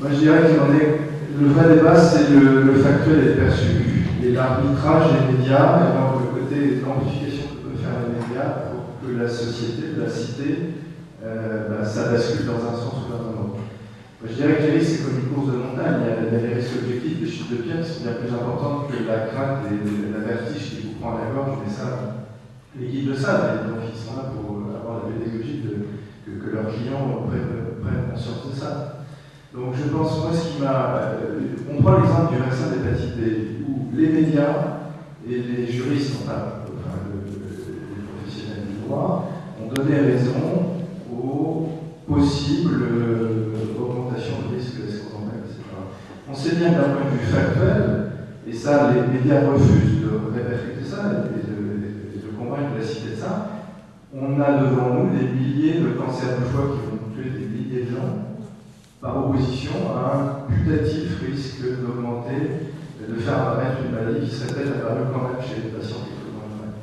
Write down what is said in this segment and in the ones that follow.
Moi, je dirais qu'il en est. Le vrai débat, c'est le factuel et le perçu. Et l'arbitrage des médias, et donc le côté l'amplification que peuvent faire les médias pour que la société, la cité, ça bascule dans un sens ou dans un autre. Moi, je dirais que les risques, c'est comme une course de montagne. Il y a les risques objectifs, des chutes de pierre qui sont bien plus importantes que la crainte et la vertige qui vous prend à la gorge. Mais ça, les guides le savent, et donc ils sont là pour avoir la pédagogie que leurs clients prennent conscience de ça. Donc je pense, moi, ce qui m'a... on prend l'exemple du vaccin d'hépatite B, où les médias et les juristes, les professionnels du droit, ont donné raison aux possibles augmentations de risque escomptées, etc. On sait bien que d'un point de vue factuel, et ça, les médias refusent de répercuter ça et de convaincre la cité de ça, on a devant nous des milliers de cancers de foie qui vont tuer des milliers de gens, par opposition à un putatif risque d'augmenter, de faire apparaître une maladie qui serait peut-être apparue quand même chez les patients qui sont dans le monde.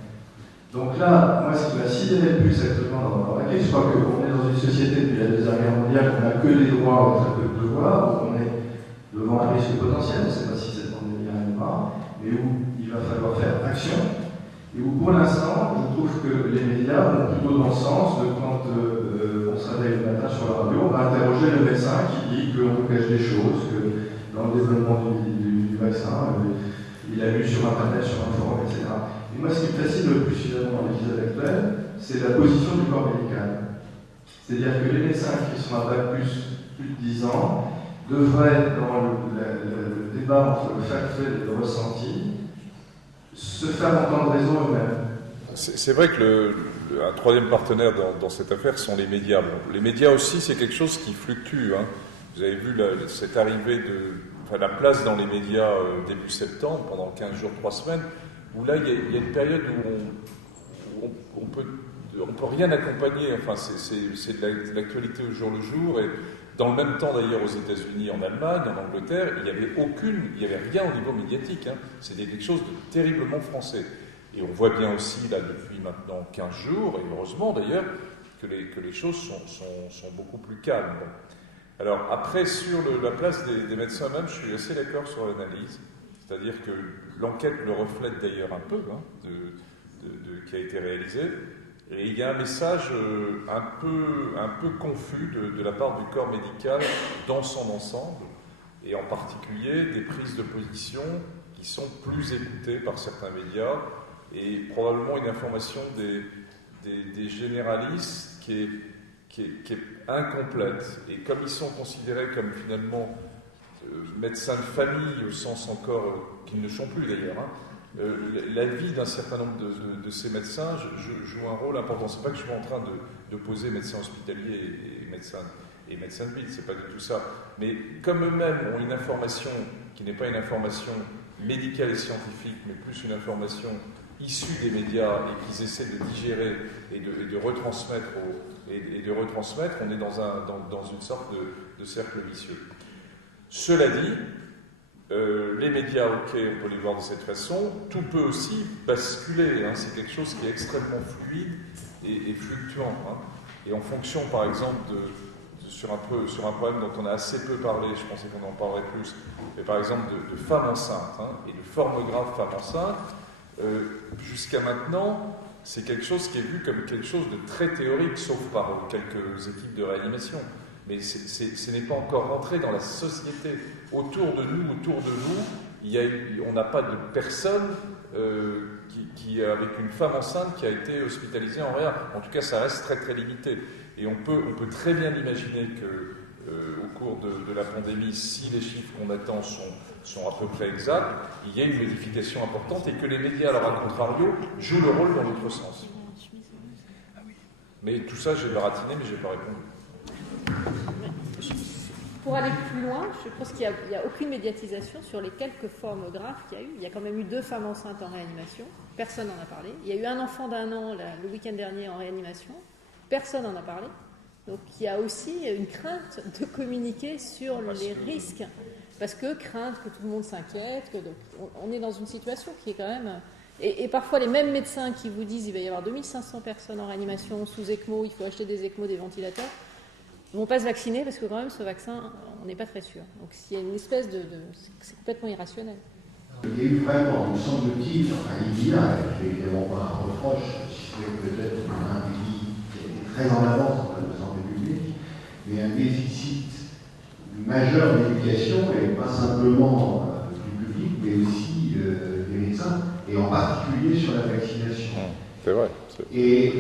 Donc là, moi, ce qui m'a sidéré le plus actuellement dans laquelle je crois qu'on est dans une société depuis la Deuxième Guerre mondiale, on n'a que des droits et très peu de devoirs, où on est devant un risque potentiel, on ne sait pas si cette pandémie arrivera, mais où il va falloir faire action, et où pour l'instant, je trouve que les médias vont plutôt dans le sens de quand on se réveille le matin sur la radio, on va interroger le médecin qui dit qu'on nous cache des choses, que dans le développement du vaccin, il a lu sur Internet, sur un forum, etc. Et moi, ce qui me fascine le plus finalement dans l'épisode actuel, c'est la position du corps médical. C'est-à-dire que les médecins qui sont à bac plus de 10 ans devraient, dans le débat entre le factuel et le ressenti, se faire entendre raison eux-mêmes. C'est vrai que un troisième partenaire dans cette affaire sont les médias. Bon, les médias aussi, c'est quelque chose qui fluctue. Hein. Vous avez vu cette arrivée la place dans les médias début septembre, pendant 15 jours, 3 semaines, où là, il y a une période où on peut rien accompagner. Enfin, c'est de l'actualité au jour le jour. Et dans le même temps, d'ailleurs, aux États-Unis, en Allemagne, en Angleterre, il n'y avait rien au niveau médiatique. Hein. C'était quelque chose de terriblement français. Et on voit bien aussi, là, depuis maintenant 15 jours, et heureusement d'ailleurs, que les choses sont beaucoup plus calmes. Bon. Alors, après, sur la place des médecins eux-mêmes, je suis assez d'accord sur l'analyse. C'est-à-dire que l'enquête le reflète d'ailleurs un peu, hein, qui a été réalisé. Et il y a un message un peu confus de la part du corps médical dans son ensemble, et en particulier des prises de position qui sont plus écoutées par certains médias, et probablement une information des généralistes qui est incomplète. Et comme ils sont considérés comme finalement médecins de famille, au sens encore qu'ils ne sont plus d'ailleurs, hein, la vie d'un certain nombre de ces médecins joue un rôle important. C'est pas que je suis en train d'opposer médecins hospitaliers et médecins de ville, c'est pas du tout ça. Mais comme eux-mêmes ont une information qui n'est pas une information médicale et scientifique, mais plus une information issus des médias et qu'ils essaient de digérer et de retransmettre, on est dans une sorte de cercle vicieux. Cela dit, les médias, ok, on peut les voir de cette façon, tout peut aussi basculer, hein, c'est quelque chose qui est extrêmement fluide et fluctuant. Hein. Et en fonction, par exemple, sur un problème dont on a assez peu parlé, je pensais qu'on en parlerait plus, mais par exemple de femmes enceintes, hein, et de formes graves femmes enceintes, jusqu'à maintenant, c'est quelque chose qui est vu comme quelque chose de très théorique, sauf par quelques équipes de réanimation. Mais ce n'est pas encore rentré dans la société. Autour de nous, on n'a pas de personne qui, avec une femme enceinte qui a été hospitalisée en réa. En tout cas, ça reste très très limité. Et on peut très bien imaginer que au cours de la pandémie, si les chiffres qu'on attend sont à peu près exacts, il y a une modification importante et que les médias, alors à contrario, jouent le rôle dans l'autre sens. Mais tout ça, j'ai baratiné, mais je n'ai pas répondu. Pour aller plus loin, je pense qu'il n'y a aucune médiatisation sur les quelques formes graves qu'il y a eu. Il y a quand même eu 2 femmes enceintes en réanimation. Personne n'en a parlé. Il y a eu un enfant d'1 an le week-end dernier en réanimation. Personne n'en a parlé. Donc il y a aussi une crainte de communiquer sur les risques. Parce que crainte que tout le monde s'inquiète. Donc on est dans une situation qui est quand même... Et parfois les mêmes médecins qui vous disent qu'il va y avoir 2500 personnes en réanimation sous ECMO, il faut acheter des ECMO, des ventilateurs. ne vont pas se vacciner parce que quand même ce vaccin, on n'est pas très sûr. Donc s'il y a une espèce de c'est complètement irrationnel. Il y a eu vraiment, me semble-t-il, enfin il y a, je n'ai évidemment pas un reproche, si ce n'est peut-être un pays qui a été très en avance en termes de santé publique, mais un déficit majeur d'éducation, et pas simplement du public, mais aussi des médecins, et en particulier sur la vaccination. C'est vrai. Et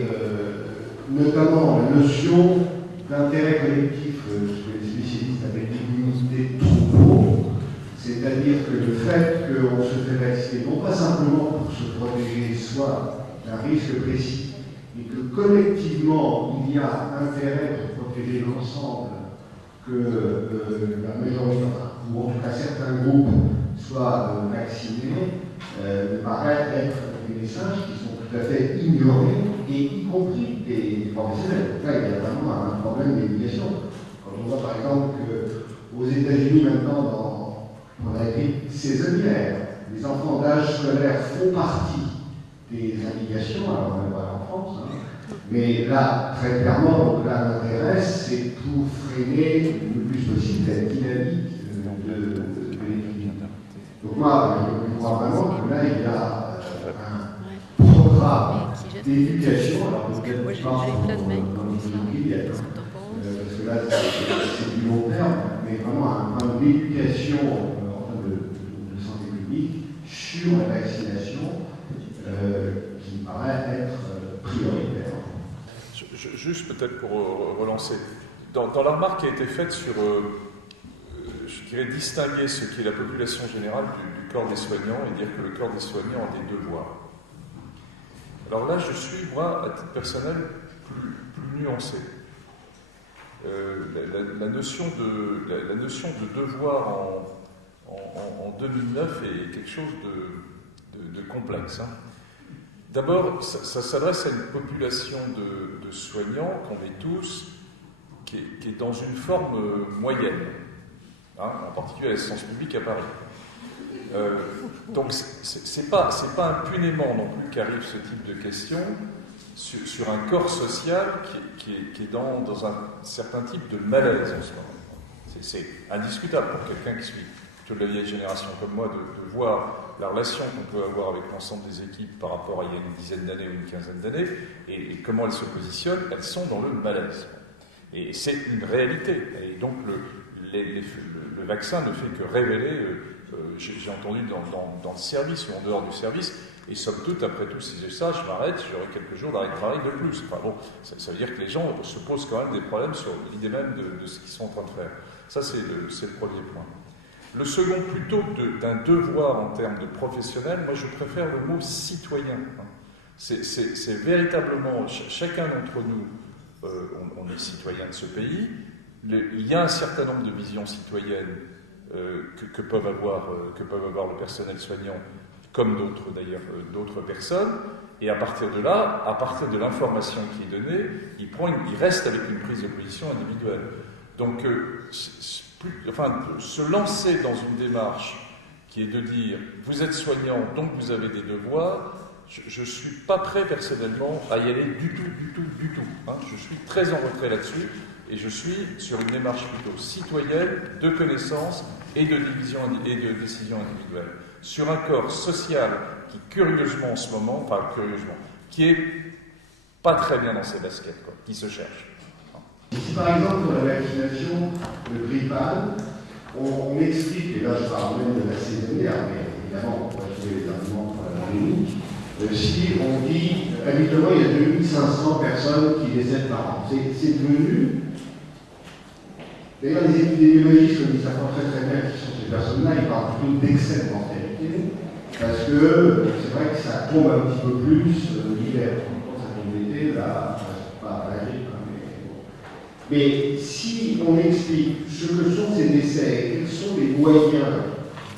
notamment la notion d'intérêt collectif, ce que les spécialistes appellent l'immunité troupeau, c'est-à-dire que le fait qu'on se fait vacciner, non pas simplement pour se protéger soi d'un risque précis, mais que collectivement il y a intérêt de protéger l'ensemble, que la majorité, ou en tout cas certains groupes, soient vaccinés, me paraît être des messages qui sont tout à fait ignorés, et y compris des professionnels. Là, il y a vraiment un problème d'éducation. Quand on voit par exemple qu'aux États-Unis maintenant, on a grippe saisonnière, les enfants d'âge scolaire font partie des indications, alors on n'est pas en France, hein, mais là, très clairement, l'intérêt, c'est pour freiner le plus possible la dynamique de l'épidémie. Donc moi, je crois vraiment que là, il y a un programme d'éducation, alors peut-être moi j'ai pas plein de mails dans ça. l'immobilier, Qu'est-ce que t'en penses? parce que là, c'est du long terme, mais vraiment un programme d'éducation en termes de santé publique sur la vaccination qui me paraît être prioritaire. Juste peut-être pour relancer, dans la remarque qui a été faite sur, je dirais, distinguer ce qui est la population générale du corps des soignants et dire que le corps des soignants a des devoirs. Alors là, je suis, moi, à titre personnel, plus nuancé. La notion de devoir en 2009 est quelque chose de complexe. Hein. D'abord, ça s'adresse à une population de soignants qu'on est tous, qui est dans une forme moyenne, hein, en particulier à l'assistance publique à Paris. Donc, c'est pas impunément non plus qu'arrive ce type de questions sur un corps social qui est dans un certain type de malaise en ce moment. C'est indiscutable pour quelqu'un qui suit plutôt de la vieille génération comme moi de voir la relation qu'on peut avoir avec l'ensemble des équipes par rapport à il y a une dizaine d'années ou une quinzaine d'années et comment elles se positionnent. Elles sont dans le malaise. Et c'est une réalité. Et donc le vaccin ne fait que révéler, j'ai entendu dans le service ou en dehors du service, et somme toute, après tout, si j'ai ça, je m'arrête, j'aurai quelques jours d'arrêt de travail de plus. Enfin bon, ça veut dire que les gens se posent quand même des problèmes sur l'idée même de ce qu'ils sont en train de faire. Ça, c'est le premier point. Le second, plutôt d'un devoir en termes de professionnel, moi je préfère le mot citoyen. C'est véritablement, chacun d'entre nous, on est citoyen de ce pays, il y a un certain nombre de visions citoyennes que peuvent avoir le personnel soignant, comme d'autres d'ailleurs, d'autres personnes, et à partir de là, à partir de l'information qui est donnée, il reste avec une prise de position individuelle. Donc, se lancer dans une démarche qui est de dire vous êtes soignant, donc vous avez des devoirs, je ne suis pas prêt personnellement à y aller du tout. Hein. Je suis très en retrait là-dessus et je suis sur une démarche plutôt citoyenne, de connaissance et de division et de décision individuelle. Sur un corps social qui, curieusement en ce moment, qui est pas très bien dans ses baskets, quoi, qui se cherche. Si par exemple pour la vaccination de grippale, on explique, et là je parle même de la saisonnière, mais évidemment on pourrait trouver les arguments pour la pandémie, si on dit habituellement il y a 2500 personnes qui décèdent par an. C'est devenu. D'ailleurs les épidémiologistes, comme ils savent très bien qui sont ces personnes-là, ils parlent plutôt d'excès de mortalité, parce que c'est vrai que ça tombe un petit peu plus l'hiver. Quand ça tombe l'été, là, pas la grippe. Mais si on explique ce que sont ces décès, quels sont les moyens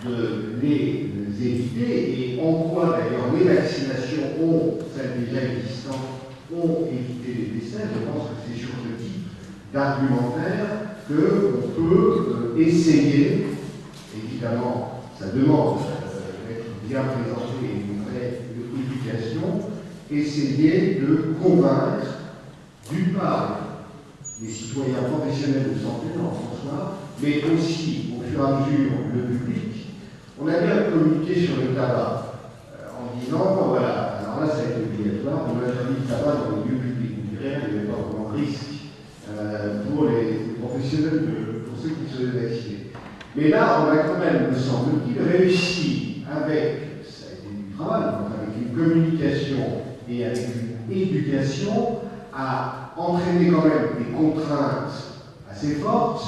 de les éviter, et en quoi d'ailleurs les vaccinations celles déjà existantes, ont évité les décès, je pense que c'est sur ce type d'argumentaire qu'on peut essayer, évidemment, ça demande d'être bien présenté et une vraie éducation, essayer de convaincre, d'une part, les citoyens professionnels de santé, François, mais aussi, au fur et à mesure, le public, on a bien communiqué sur le tabac, en disant, bon, voilà, alors là, ça a été obligatoire, on interdit le tabac dans les lieux publics. On dirait qu'il n'y avait pas vraiment de risque pour les professionnels, pour ceux qui se sont vaccinés. Mais là, on a quand même, me semble-t-il, réussi avec, ça a été du travail, avec une communication et avec une éducation à entraîner quand même des contraintes assez fortes,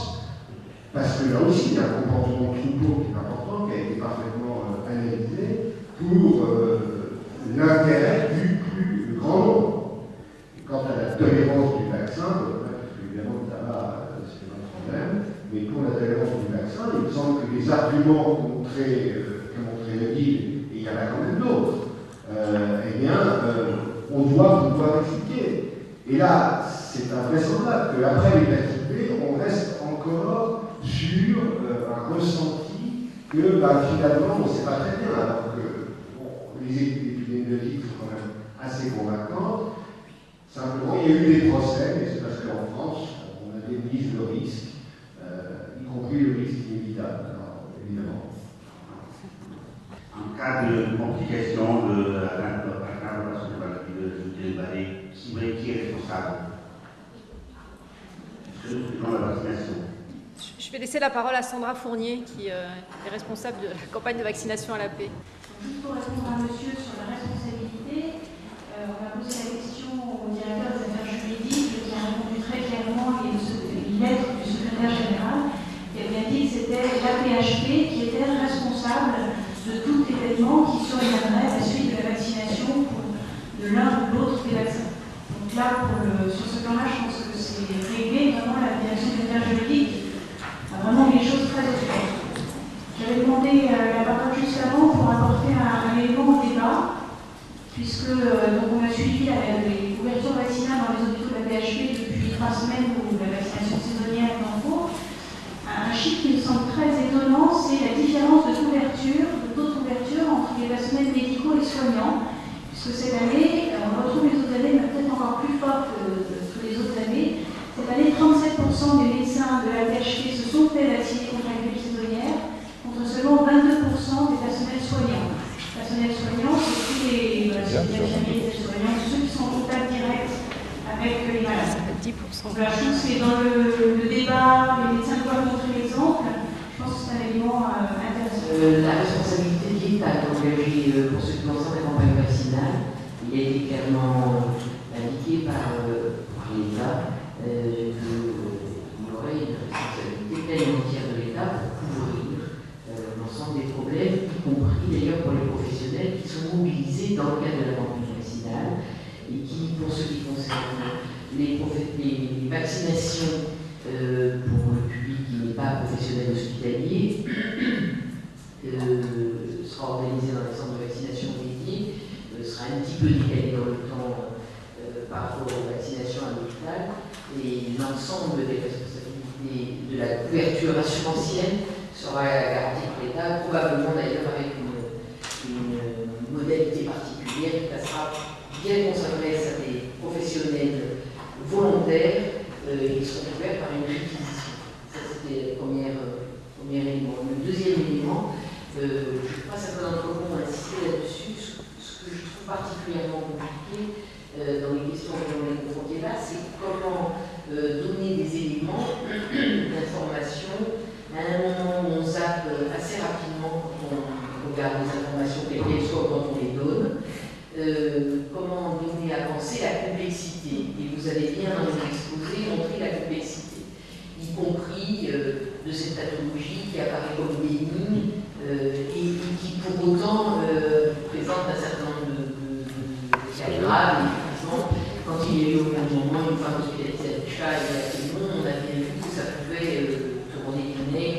parce que là aussi, il y a un comportement troupeau qui est important, qui a été parfaitement analysé, pour l'intérêt du plus grand nombre. Et quant à la tolérance du vaccin, parce que évidemment le tabac, c'est un problème, mais pour la tolérance du vaccin, il me semble que les arguments qu'a montré le guide, et il y en a quand même d'autres, eh bien, on doit pouvoir expliquer. Et là, c'est invraisemblable qu'après les activités, on reste encore sur un ressenti que finalement, on ne sait pas très bien, alors que les études épidémiologiques sont quand même assez convaincantes. Simplement, il y a eu des procès, mais c'est parce qu'en France, on a démise le risque, y compris le risque inévitable, alors, évidemment. En cas de complication de l'aggravation de la qui est responsable de la vaccination? Je vais laisser la parole à Sandra Fournier, qui est responsable de la campagne de vaccination à la paix. Juste pour répondre à monsieur sur la responsabilité, on a posé la question au directeur des affaires juridiques qui a répondu très clairement, et une lettre du secrétaire général qui a bien dit que c'était l'APHP qui était responsable de tout événement qui surviendrait à la suite de la vaccination de l'un ou l'autre des vaccins. Donc là, sur ce plan-là, je pense que c'est réglé. Vraiment, la direction des affaires juridiques a vraiment mis les choses très au clair. J'avais demandé la parole juste avant pour apporter un élément au débat, puisque donc on a suivi les couvertures vaccinales dans les hôpitaux de la PHP depuis 3 semaines où la vaccination saisonnière est en cours. Un chiffre qui me semble très étonnant, c'est la différence de couverture, de taux de couverture entre les personnels médicaux et soignants, puisque cette année, on retrouve les autres années, mais peut-être encore plus forte que les autres années. Cette année, 37% des médecins de la PHP se sont fait vacciner contre la grippe saisonnière, contre seulement 22% des personnels soignants. Les personnels soignants, c'est tous les infirmiers, les soignants, ceux qui sont en contact direct avec les malades. 10%. Donc là, je pense que dans le débat, les médecins doivent montrer l'exemple. Je pense que c'est un élément intéressant. La responsabilité de l'État d'engager, pour ce qui concerne la campagne vaccinale, il a été clairement indiqué par l'État qu'il y aurait une responsabilité pleine et entière de l'État pour couvrir l'ensemble des problèmes, y compris d'ailleurs pour les professionnels qui sont mobilisés dans le cadre de la campagne vaccinale et qui, pour ce qui concerne les vaccinations pour le public qui n'est pas professionnel hospitalier, sera organisé dans les centres de vaccination dédiés, sera un petit peu décalé dans le temps par rapport aux vaccinations à l'hôpital, et l'ensemble des responsabilités de la couverture assurantielle sera garantie par l'État, probablement d'ailleurs avec une modalité particulière qui passera bien qu'on s'adresse à des professionnels volontaires qui seront couverts par une réquisition. Ça, c'était le premier élément. Le deuxième élément, je ne sais pas si certains d'entre vous ont insisté là-dessus, ce que je trouve particulièrement compliqué dans les questions que l'on est confronté là, c'est comment donner des éléments d'information à un moment où on zappe assez rapidement quand on regarde les informations, quelles qu'elles soient, quand on les donne. Comment donner à penser la complexité. Et vous avez bien dans votre exposé montré la complexité, y compris de cette pathologie qui apparaît comme bénigne et qui pour autant présente un certain nombre de cas graves. Effectivement, quand il y a eu au même moment une femme hospitalisée à Bichat et à Clément, on a bien vu que ça pouvait tourner du nez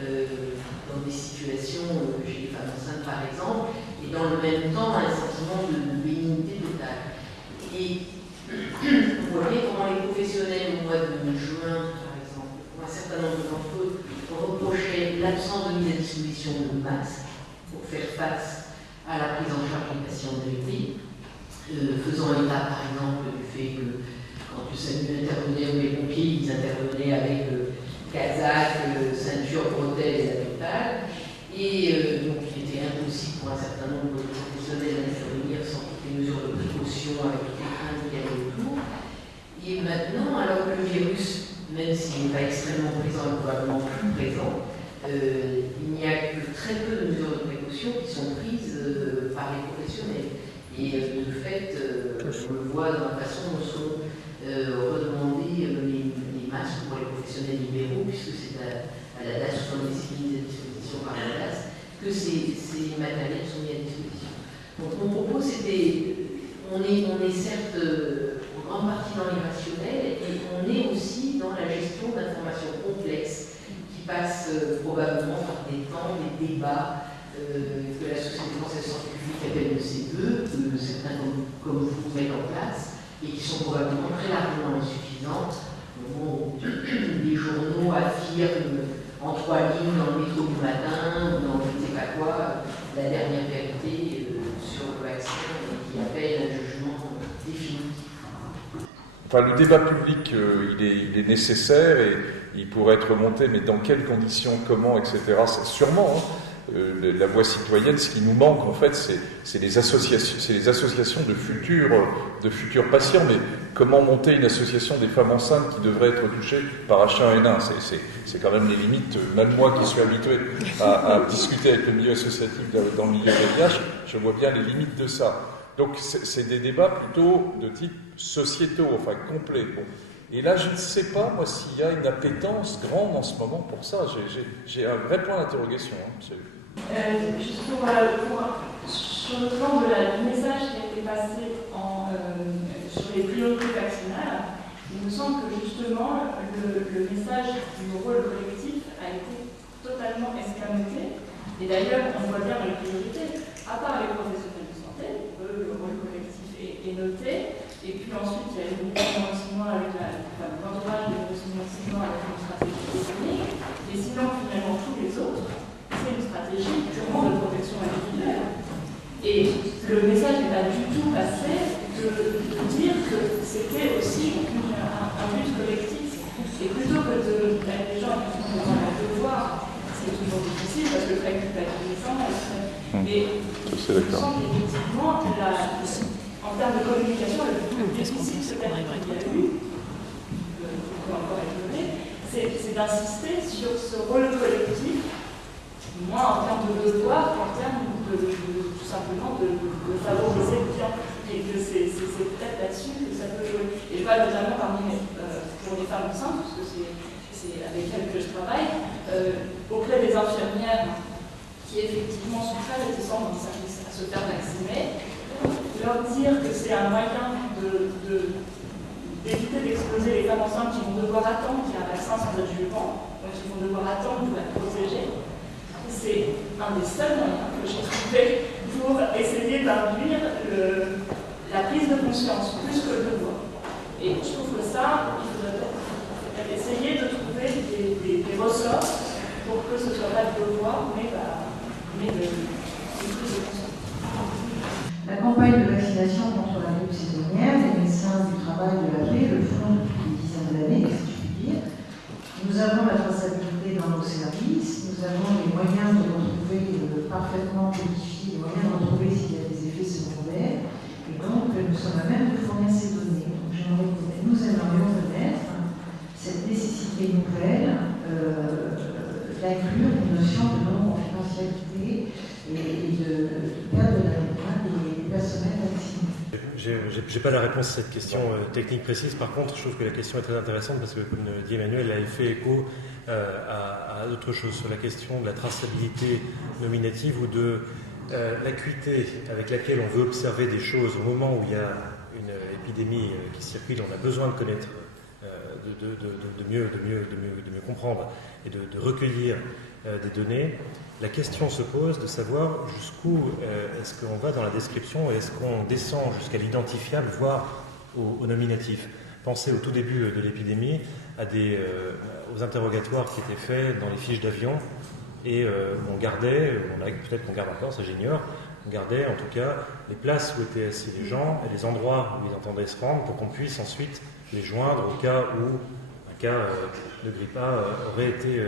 dans des situations chez les femmes enceintes par exemple, et dans le même temps un sentiment de bénignité totale. Et vous voyez comment les professionnels au mois de juin, par exemple, un certain nombre d'entre eux reprochaient l'absence de mise à disposition de masques pour faire face à la prise en charge des patients grippés, faisant état par exemple du fait que quand le SAMU intervenait ou les pompiers, ils intervenaient avec casaque, ceinture, bretelles et la totale. Et donc il était impossible pour un certain nombre de professionnels d'intervenir sans toutes les mesures de précaution, avec toutes les craintes qu'il y avait autour. Et maintenant, alors que le virus, même s'il n'est pas extrêmement présent et probablement plus présent, il n'y a que très peu de mesures de précaution qui sont prises par les professionnels. Et de fait, on le voit dans la façon dont sont redemandés les masques pour les professionnels libéraux, puisque c'est à la DAS ou dans les disciplines à disposition par la DAS que ces matériels sont mis à disposition. Donc mon propos, c'était, on est certes en grande partie dans l'irrationnel, et on est aussi dans la gestion d'informations complexes qui passent probablement par des temps, des débats que la Société française scientifique appelle le C2, que certains comme vous mettent en place, et qui sont probablement très largement insuffisantes. Bon, les journaux affirment en 3 lignes dans le métro du matin, ou dans je ne sais pas quoi, la dernière vérité sur le vaccin, qui appelle un jugement définitif. Enfin, le débat public, il est nécessaire et il pourrait être monté, mais dans quelles conditions, comment, etc. C'est sûrement la voie citoyenne. Ce qui nous manque, en fait, c'est les associations de futurs patients. Mais comment monter une association des femmes enceintes qui devraient être touchées par H1N1 ? C'est quand même les limites. Même moi, qui suis habitué à discuter avec le milieu associatif dans le milieu des VIH, je vois bien les limites de ça. Donc c'est des débats plutôt de type sociétaux, enfin complets. Bon. Et là, je ne sais pas, moi, s'il y a une appétence grande en ce moment pour ça. J'ai un vrai point d'interrogation. Juste sur le plan du message qui a été passé sur les priorités vaccinales, il me semble que justement le message du rôle collectif a été totalement escamoté. Et d'ailleurs, on voit bien les priorités, à part les professionnels de santé, le rôle collectif est noté. Et puis ensuite, il y a les médecins avec l'entourage des médecins avec une stratégie technique. Et sinon, finalement, tous les autres, c'est une stratégie purement de protection individuelle. Et le message n'est pas du tout passé de dire que c'était aussi un but collectif. Et plutôt que de mettre les gens qui font un devoir, c'est toujours difficile parce que très culpabilisant. Et il me semble qu'effectivement, en termes de communication, le plus difficile peut-être qu'il y a eu, peut encore être donné, c'est d'insister sur ce rôle collectif, moins en termes de devoir qu'en termes tout simplement de favoriser le bien. Et que c'est peut-être là-dessus que ça peut jouer. Et je vois notamment pour les femmes enceintes, parce que c'est avec elles que je travaille, auprès des infirmières qui effectivement sont très réticentes dans le service à se faire vacciner, leur dire que c'est un moyen d'éviter d'exposer les femmes enceintes qui vont devoir attendre qu'il y ait un vaccin sans adjuvant, donc qui vont devoir attendre pour être protégées. C'est un des seuls moyens que j'ai trouvé pour essayer d'induire la prise de conscience, plus que le devoir. Et je trouve que ça, il faudrait peut-être essayer de trouver des ressorts pour que ce ne soit pas le devoir, mais de prise de conscience. La campagne de vaccination contre la grippe saisonnière, les médecins du travail de la paix le font depuis une dizaine d'années, si je puis dire. Nous avons la traçabilité dans nos services, nous avons les moyens de retrouver parfaitement codifiés, les moyens de retrouver s'il y a des effets secondaires, et donc nous sommes à même de fournir ces données. Donc nous aimerions connaître cette nécessité nouvelle d'inclure une notion de non-confidentialité et de perte de la mémoire des personnels vaccinés. J'ai pas la réponse à cette question technique précise. Par contre, je trouve que la question est très intéressante parce que, comme dit Emmanuel, elle a fait écho à d'autres choses sur la question de la traçabilité nominative ou de l'acuité avec laquelle on veut observer des choses au moment où il y a une épidémie qui circule. On a besoin de connaître, de mieux comprendre et de recueillir des données. La question se pose de savoir jusqu'où est-ce qu'on va dans la description et est-ce qu'on descend jusqu'à l'identifiable, voire au nominatif. Pensez au tout début de l'épidémie aux interrogatoires qui étaient faits dans les fiches d'avion et on gardait, peut-être qu'on garde encore, ça j'ignore, on gardait en tout cas les places où étaient assis les gens et les endroits où ils entendaient se rendre pour qu'on puisse ensuite les joindre au cas où un cas de grippe A aurait été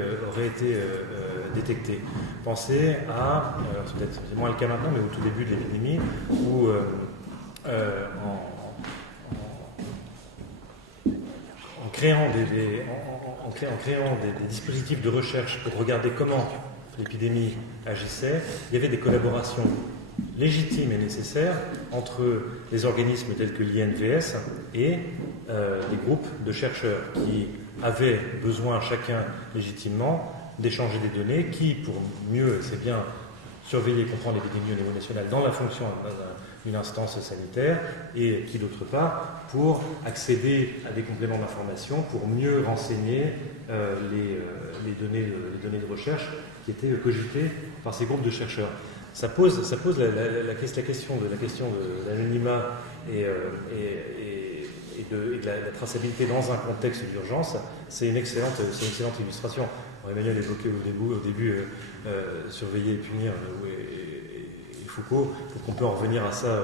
détecté. Pensez à, c'est moins le cas maintenant, mais au tout début de l'épidémie, où en créant des dispositifs de recherche pour regarder comment l'épidémie agissait, il y avait des collaborations légitimes et nécessaires entre les organismes tels que l'INVS et des groupes de chercheurs qui avaient besoin chacun légitimement d'échanger des données qui, pour mieux, c'est bien, surveiller et comprendre l'épidémie au niveau national dans la fonction d'une instance sanitaire, et qui, d'autre part, pour accéder à des compléments d'information, pour mieux renseigner les données de recherche qui étaient cogitées par ces groupes de chercheurs. Ça pose la question de l'anonymat et de la traçabilité dans un contexte d'urgence. C'est une excellente illustration. Emmanuel évoquait au début surveiller et punir et Foucault, donc on peut en revenir à ça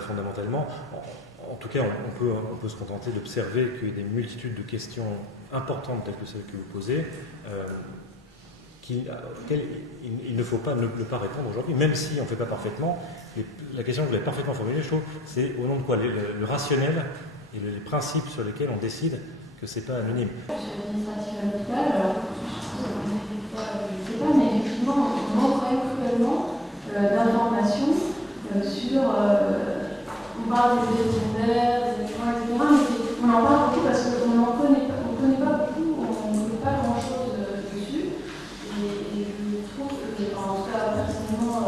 fondamentalement. En tout cas, on peut se contenter d'observer qu'il y a des multitudes de questions importantes telles que celles que vous posez, auxquelles il ne faut pas ne pas répondre aujourd'hui, même si on ne fait pas parfaitement. La question que vous avez parfaitement formulée, je trouve, c'est au nom de quoi le rationnel et les principes sur lesquels on décide que ce n'est pas anonyme. L'administratif à l'hôpital, alors, je ne sais pas, mais effectivement, on manque quand même cruellement d'informations sur. On parle des secondaires, des écrans, etc., mais on en parle beaucoup parce qu'on n'en connaît pas. On ne connaît pas beaucoup, on ne connaît pas grand-chose dessus. Et je trouve que, en tout cas, personnellement,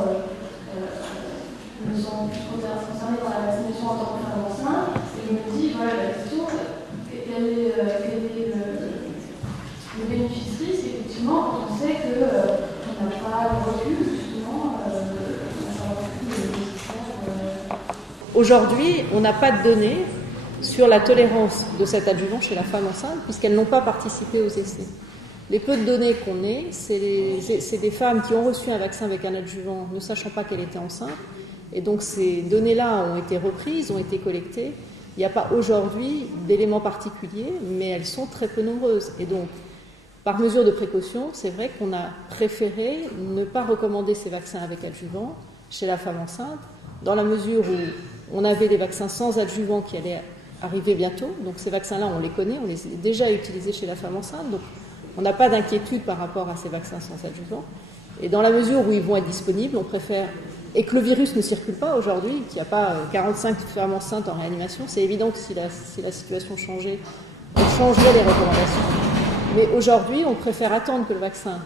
je me sens plus concernée par la vaccination en tant que femme enceinte. Et je me dis, voilà, la question, quel est le bénéficiaire, c'est effectivement quand on sait qu'on n'a pas le recul, justement, Aujourd'hui, on n'a pas de données sur la tolérance de cet adjuvant chez la femme enceinte, puisqu'elles n'ont pas participé aux essais. Les peu de données qu'on ait, c'est des femmes qui ont reçu un vaccin avec un adjuvant, ne sachant pas qu'elle était enceinte. Et donc ces données-là ont été reprises, ont été collectées. Il n'y a pas aujourd'hui d'éléments particuliers, mais elles sont très peu nombreuses. Et donc, par mesure de précaution, c'est vrai qu'on a préféré ne pas recommander ces vaccins avec adjuvant chez la femme enceinte, dans la mesure où on avait des vaccins sans adjuvant qui allaient arriver bientôt. Donc ces vaccins-là, on les connaît, on les a déjà utilisés chez la femme enceinte. Donc on n'a pas d'inquiétude par rapport à ces vaccins sans adjuvant. Et dans la mesure où ils vont être disponibles, on préfère, et que le virus ne circule pas aujourd'hui, qu'il n'y a pas 45 femmes enceintes en réanimation, c'est évident que si la situation changeait, on changerait les recommandations. Mais aujourd'hui, on préfère attendre que le vaccin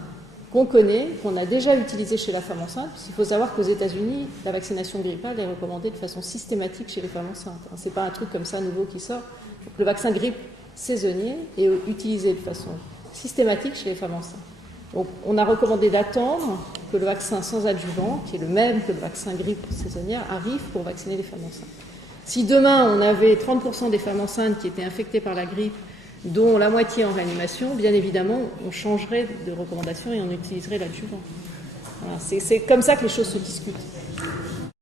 qu'on connaît, qu'on a déjà utilisé chez la femme enceinte, parce qu'il faut savoir qu'aux États-Unis, la vaccination grippale est recommandée de façon systématique chez les femmes enceintes. Ce n'est pas un truc comme ça nouveau qui sort. Donc, le vaccin grippe saisonnier est utilisé de façon systématique chez les femmes enceintes. Donc on a recommandé d'attendre que le vaccin sans adjuvant, qui est le même que le vaccin grippe saisonnière, arrive pour vacciner les femmes enceintes. Si demain on avait 30% des femmes enceintes qui étaient infectées par la grippe, dont la moitié en réanimation, bien évidemment, on changerait de recommandation et on utiliserait l'adjuvant. Voilà, c'est comme ça que les choses se discutent.